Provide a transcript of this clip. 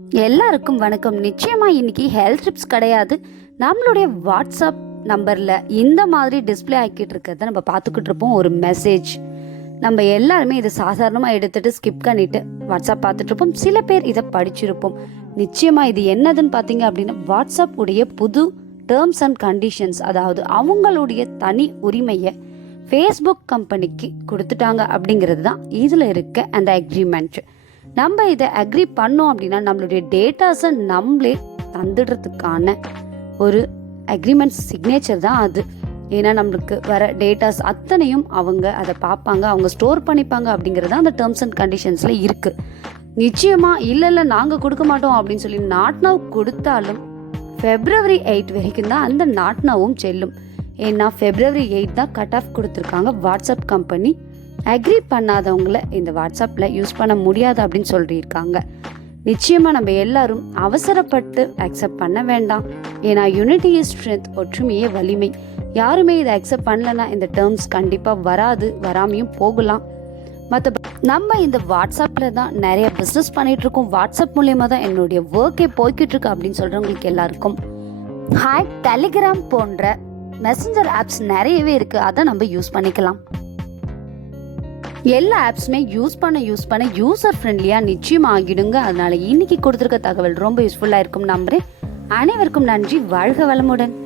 எல்லாருக்கும் வணக்கம். நிச்சயமா இன்னைக்கு ஹெல்த் டிப்ஸ் கிடையாது. நம்மளுடைய வாட்ஸ்அப் நம்பர்ல இந்த மாதிரி டிஸ்ப்ளே ஆக்கிட்டு இருக்கிறத நம்ம பார்த்துக்கிட்டு இருப்போம். ஒரு மெசேஜ் நம்ம எல்லாருமே இதை சாதாரணமாக எடுத்துட்டு ஸ்கிப் பண்ணிட்டு வாட்ஸ்அப் பார்த்துட்டு இருப்போம். சில பேர் இதை படிச்சிருப்போம். நிச்சயமா இது என்னதுன்னு பார்த்தீங்க அப்படின்னா வாட்ஸ்அப் உடைய புது டேர்ம்ஸ் அண்ட் கண்டிஷன்ஸ் அதாவது அவங்களுடைய தனி உரிமையை ஃபேஸ்புக் கம்பெனிக்கு கொடுத்துட்டாங்க அப்படிங்கிறது தான் இதில் இருக்க அந்த அக்ரிமெண்ட் நம்ம இதை அக்ரி பண்ணோம் அப்படின்னா நம்மளுடைய டேட்டாஸை நம்மளே தந்துடுறதுக்கான ஒரு அக்ரிமெண்ட் சிக்னேச்சர் தான் அது. ஏன்னா நம்மளுக்கு வர டேட்டாஸ் அத்தனையும் அவங்க அதை பார்ப்பாங்க அவங்க ஸ்டோர் பண்ணிப்பாங்க அப்படிங்கிறது அந்த டேர்ம்ஸ் அண்ட் கண்டிஷன்ஸில் இருக்குது நிச்சயமாக இல்லை இல்லை நாங்கள் கொடுக்க மாட்டோம் அப்படின்னு சொல்லி நாட்னாவ் கொடுத்தாலும் ஃபெப்ரவரி எயிட் வரைக்கும் தான் அந்த நாட்னாவும் செல்லும். ஏன்னா ஃபெப்ரவரி எயிட் தான் கட் ஆஃப் கொடுத்துருக்காங்க வாட்ஸ்அப் கம்பெனி அக்ரி பண்ணாதவங்கள இந்த வாட்ஸ்அப்பில் யூஸ் பண்ண முடியாது அப்படின்னு சொல்லியிருக்காங்க. நிச்சயமாக நம்ம எல்லாரும் அவசரப்பட்டு அக்செப்ட் பண்ண வேண்டாம். ஏன்னா யூனிட்டி இஸ் ஸ்ட்ரென்த் ஒற்றுமையே வலிமை. யாருமே இதை அக்செப்ட் பண்ணலன்னா இந்த டேர்ம்ஸ் கண்டிப்பாக வராது வராமையும் போகலாம். மற்ற நம்ம இந்த வாட்ஸ்அப்பில் தான் நிறைய பிஸ்னஸ் பண்ணிகிட்ருக்கோம் இருக்கோம். வாட்ஸ்அப் மூலியமாக தான் என்னுடைய ஒர்க்கே போய்கிட்டு இருக்கு அப்படின்னு சொல்கிறவங்களுக்கு எல்லாருக்கும். ஹாய் டெலிகிராம் போன்ற மெசஞ்சர் ஆப்ஸ் நிறையவே இருக்குது அதை நம்ம யூஸ் பண்ணிக்கலாம். எல்லா ஆப்ஸுமே யூஸ் பண்ண யூஸ் பண்ண யூசர் ஃப்ரெண்ட்லியாக நிச்சயம் ஆகிடுங்க அதனால் இன்னைக்கு கொடுத்துருக்க தகவல் ரொம்ப யூஸ்ஃபுல்லாக இருக்கும் நம்புகிறேன் அனைவருக்கும் நன்றி. வாழ்க வளமுடன்.